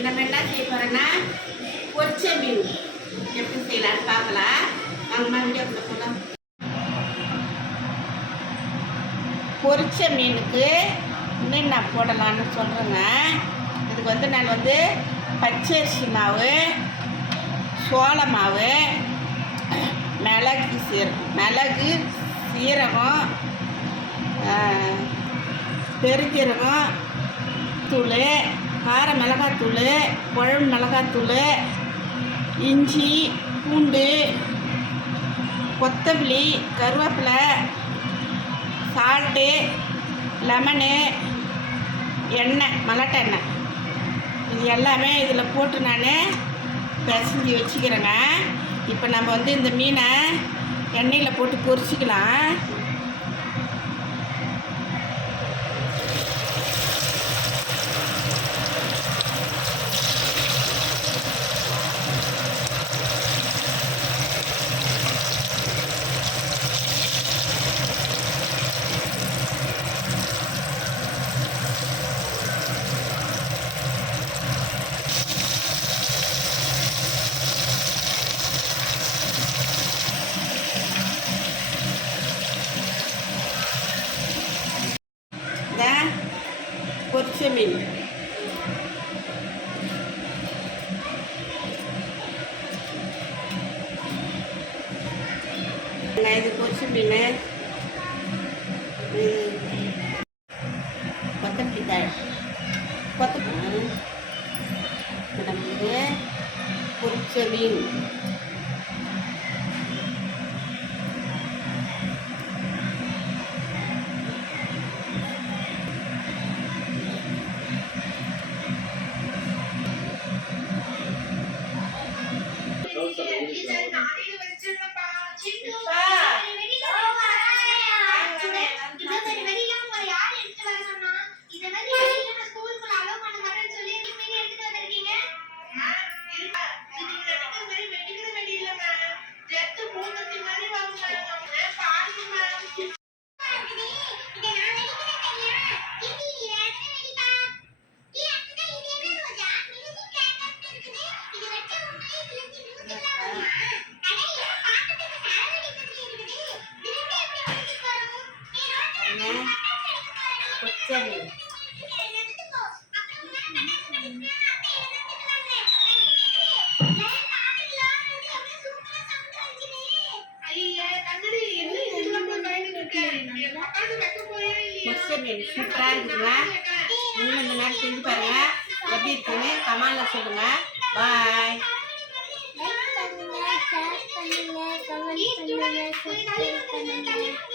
நம்ம என்ன செய்ய போகிறோன்னா பொரிச்ச மீன் எப்படி செய்யலான்னு பார்க்கலாம். வாங்கம்மா வீடியோக்குள்ள போகலாம் பொரிச்ச மீனுக்கு இன்னும் நான் போடலான்னு சொல்கிறேங்க இதுக்கு வந்து நான் வந்து பச்சரிசி மாவு சோள மாவு மிளகு சீரகம் மிளகு சீரகம் ஆஹ், பெருஞ்சீரகம் தூள் கார மிளகாத்தூள் குழம்பு மிளகாத்தூள் இஞ்சி பூண்டு கொத்தமல்லி கருவேப்பிலை சால்ட்டு லெமனு எண்ணெய் மலட்ட எண்ணெய் இது எல்லாமே இதில் போட்டு நான் பிசைஞ்சு வச்சுக்கிறேங்க. இப்போ நம்ம வந்து இந்த மீனை எண்ணெயில் போட்டு பொரிச்சிக்கலாம் இந்த பொரிச்ச மீன் நான் இது பொரிச்ச மீன் இது கொத்தமல்லி தாழ் கொத்தமல்லி இப்போ நம்ம வந்து பொரிச்ச மீன் பொரிச்ச மீன் சூப்பராக இருக்குங்க. நீங்களும் இந்த மாதிரி செஞ்சு பாருங்க. எப்படி இருக்குன்னு சொல்லுங்க. பாய் பண்ணுங்க கமெண்ட் பண்ணுங்க சப்ஸ்கிரைப் பண்ணுங்க.